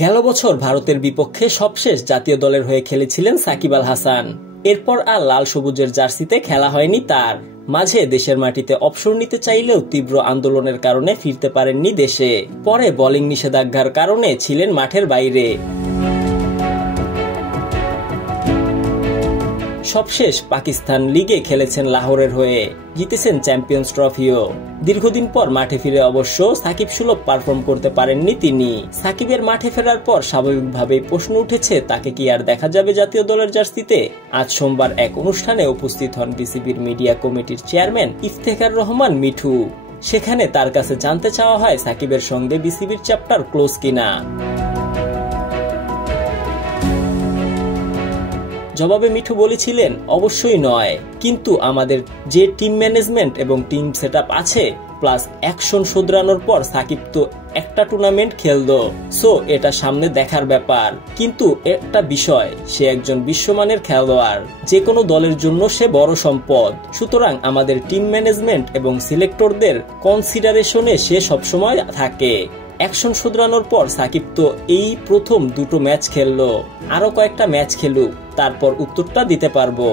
গেল বছর ভারতের বিপক্ষে সবশেষ জাতীয় দলের হয়ে খেলেছিলেন সাকিব আল হাসান। এরপর আর লাল সবুজের জার্সিতে খেলা হয়নি তার। মাঝে দেশের মাটিতে অবসর নিতে চাইলেও তীব্র আন্দোলনের কারণে ফিরতে পারেননি দেশে। পরে বোলিং নিষেধাজ্ঞার কারণে ছিলেন মাঠের বাইরে। সবশেষ পাকিস্তান লিগে খেলেছেন লাহোরের হয়ে, জিতেছেন চ্যাম্পিয়ন্স ট্রফিও। দীর্ঘদিন পর মাঠে ফিরে অবশ্য সাকিব সুলভ পারফর্ম করতে পারেননি তিনি। সাকিবের মাঠে ফেরার পর স্বাভাবিকভাবেই প্রশ্ন উঠেছে, তাকে কি আর দেখা যাবে জাতীয় দলের জার্সিতে? আজ সোমবার এক অনুষ্ঠানে উপস্থিত হন বিসিবির মিডিয়া কমিটির চেয়ারম্যান ইফতেখার রহমান মিঠু। সেখানে তার কাছে জানতে চাওয়া হয় সাকিবের সঙ্গে বিসিবির চ্যাপ্টার ক্লোজ কিনা। জবাবে মিঠু বলেছিলেন, অবশ্যই নয়, কিন্তু আমাদের যে টিম ম্যানেজমেন্ট এবং টিম সেটআপ আছে, প্লাস অ্যাকশন শোধরানোর পর সাকিব তো একটা টুর্নামেন্ট খেললো, সো এটা সামনে দেখার ব্যাপার। কিন্তু একটা বিষয়, সে একজন বিশ্বমানের খেলোয়াড়, যে কোনো দলের জন্য সে বড় সম্পদ। সুতরাং আমাদের টিম ম্যানেজমেন্ট এবং সিলেক্টরদের কনসিডারেশনে সে সবসময় থাকে। অ্যাকশন শুধরানোর পর সাকিব তো এই প্রথম দুটো ম্যাচ খেললো, আরো কয়েকটা ম্যাচ খেলুক, তারপর উত্তরটা দিতে পারবো।